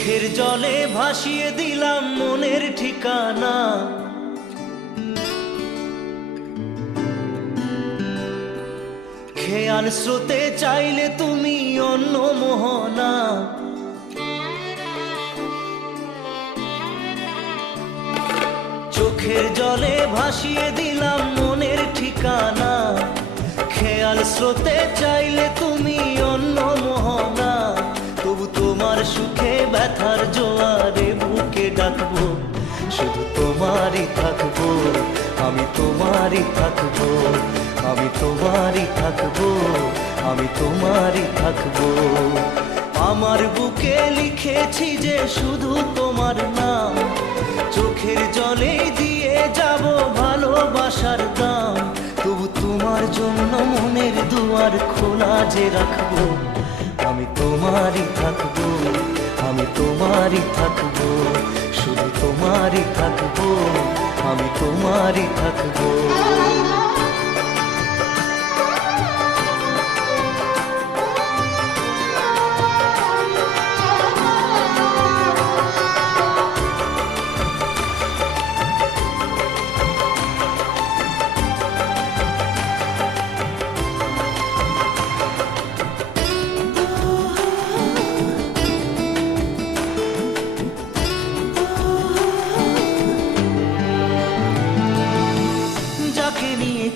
চোখের জলে ভাসিয়ে দিলাম মনের ঠিকানা। খেয়াল স্রোতে চাইলে তুমি অন্য মোহনা। চোখের জলে ভাসিয়ে দিলাম মনের ঠিকানা। খেয়াল স্রোতে চাইলে তুমি অন্য মোহনা। তবু তোমার সুখে ব্যথার জোয়ারে বুকে ডাকবো, শুধু তোমারই থাকবো, আমি তোমারই থাকবো, আমি তোমারই থাকবো, আমি তোমারই থাকবো। আমার বুকে লিখেছি যে শুধু তোমার নাম, চোখের জলে দিয়ে যাব ভালোবাসার দাম। তবু তোমার জন্য মনের দুয়ার খোলা যে রাখবো, আমি তোমারই থাকবো, আমি তোমারই থাকবো, শুধু তোমারই থাকবো, আমি তোমারই থাকবো।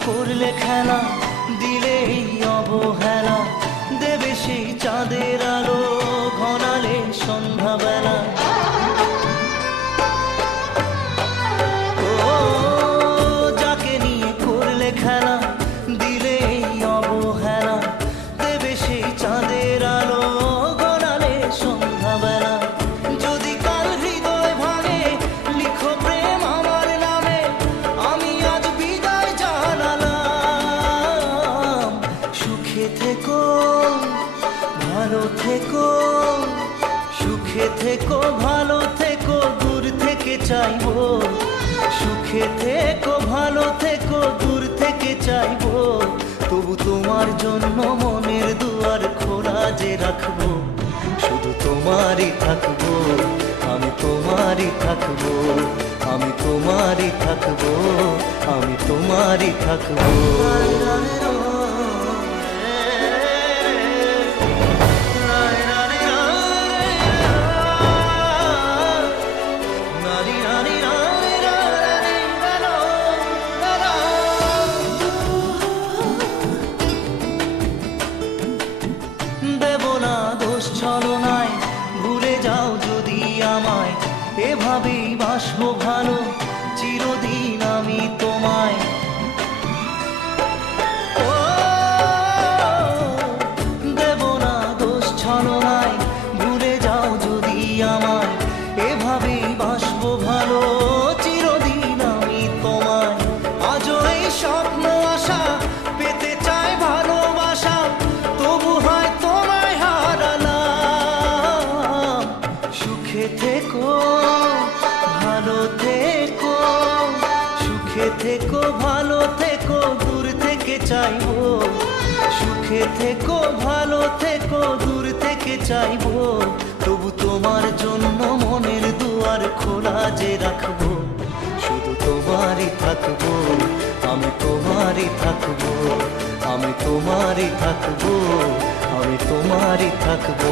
করলে খেলা, দিলে অবহেলা, দেবে সেই চাঁদের আলো ঘনালে সন্ধ্যাবেলা। ও যাকে নিয়ে করলে খেলা, দিলে অবহেলা, দেবে সেই চাঁদের আলো ঘনালে সন্ধ্যাবেলা। যদি কাল হৃদয় ভাঙে লিখো প্রেম আমার নামে, আমি আজ বিদায় জানালাম। সুখে থেকো, ভালো থেকো, সুখে থেকো, ভালো থেকো, দূর থেকে চাইবো। সুখে থেকো, ভালো থেকো, দূর থেকে চাইবো। তবু তোমার জন্য মনের দুয়ার খোলা যে রাখবো, শুধু তোমারই থাকবো, আমি তোমারই থাকবো, আমি তোমারই থাকবো, আমি তোমারই থাকবো। দেব না দোষ ছলনায়, ভুলে যাও যদি আমায়, এভাবেই বাসবো ভালো চিরদিন আমি তোমায়। ও দেব না দোষ ছলনায়, ভুলে যাও যদি আমায়, এভাবেই বাসবো ভালো চিরদিন আমি তোমায়। আজও এই স্বপ্ন আশা পেতে চাই ভালোবাসা, তবু হয় তোমায় হারালাম। সুখে থেকো, ভালো থেকো, সুখে থেকো, ভালো থেকো, দূর থেকে চাইবো। সুখে থেকো, ভালো থেকো, দূর থেকে চাইবো। তবু তোমার জন্য মনের দুয়ার খোলা যে রাখবো, শুধু তোমারই থাকবো, আমি তোমারই থাকবো, আমি তোমারই থাকবো, আমি তোমারই থাকবো।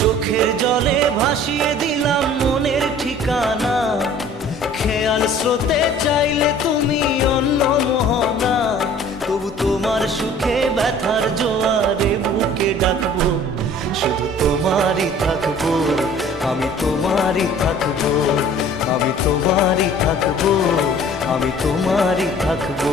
চোখের জলে ভাসিয়ে দিলাম মনের ঠিকানা। খেয়াল স্রোতে চাইলে তুমি অন্য মোহনা। তবু তোমার সুখে ব্যথার জোয়ারে বুকে ডাকবো, শুধু তোমারই থাকবো, আমি তোমারই থাকবো, আমি তোমারই থাকবো, আমি তোমারই থাকবো।